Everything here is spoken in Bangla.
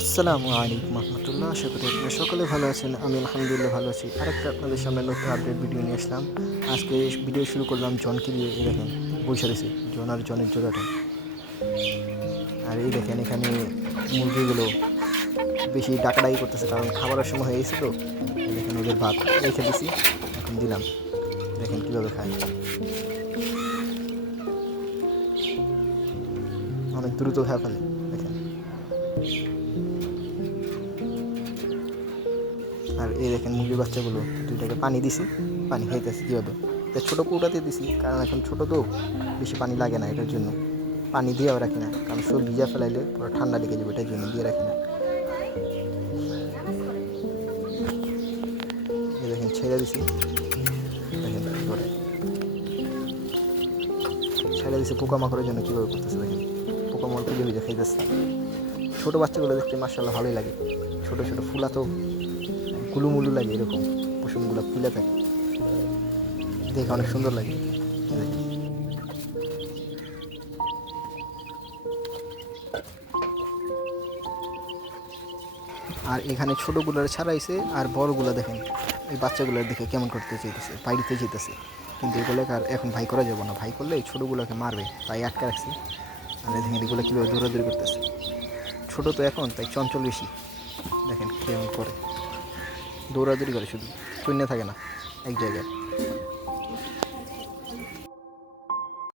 আসসালামু আলাইকুম রহমতুল্লাহ। আশা করি আপনারা সকলে ভালো আছেন। আমি আলহামদুলিল্লাহ ভালো আছি। আরেকটা আপনাদের সামনে নতুন আপডেট ভিডিও নিয়ে আসলাম। আজকে ভিডিও শুরু করলাম জনকে দিয়ে। এই দেখেন বসে রয়েছে জন আর জনের জোড়াটা। আর এই দেখেন এখানে মুরগিগুলো বেশি ডাকাডাকি করতেছে, কারণ খাবারের সময় হয়ে গেছে তো। এই দেখেন ওদের ভাত রেখে দিছি, এখন দিলাম। দেখেন কীভাবে খায়, অনেক দ্রুত খায় ফেলে। দেখেন, আর এই দেখেন মুরগির বাচ্চাগুলো দুইটাকে পানি দিছি, পানি খাইতেছে কীভাবে। তাই ছোটো কৌটাতে দিছি, কারণ এখন ছোটো তো বেশি পানি লাগে না, এটার জন্য পানি দিয়েও রাখি না, কারণ সব ভিজা ফেলাইলে পুরো ঠান্ডা লেগে যাবে, এটার জন্য দিয়ে রাখি না। এই দেখেন ছেড়ে দিছি, দেখেন কী করে ছেড়ে দিছি পোকামাকড়ের জন্য কীভাবে করতেছে। দেখেন পোকামাকড় খুঁজে খুঁজে খাইতেছে। ছোটো বাচ্চাগুলো দেখতে মার্শাল্লাহ ভালোই লাগে, ছোটো ছোটো ফুলা তো গুলুমুলু লাগে, এরকম পশমগুলো ফুলে থাকে, দেখে অনেক সুন্দর লাগে। দেখেন আর এখানে ছোটোগুলোর ছাড়াইছে, আর বড়গুলো দেখেন এই বাচ্চাগুলোর দিকে কেমন করতে চাইতেছে, বাইরেতে যেতেছে। কিন্তু এগুলোকে আর এখন ভাই করা যাবে না, ভাই করলে এই ছোটোগুলোকে মারবে, তাই আটকে রাখছি। আর দেখেন এগুলো কীভাবে দৌড়াদৌড়ি করতেছে। ছোটো তো এখন, তাই চঞ্চল বেশি। দেখেন কেমন করে দৌড়াদৌড়ি করে, শুধু শূন্য থাকে না এক জায়গায়।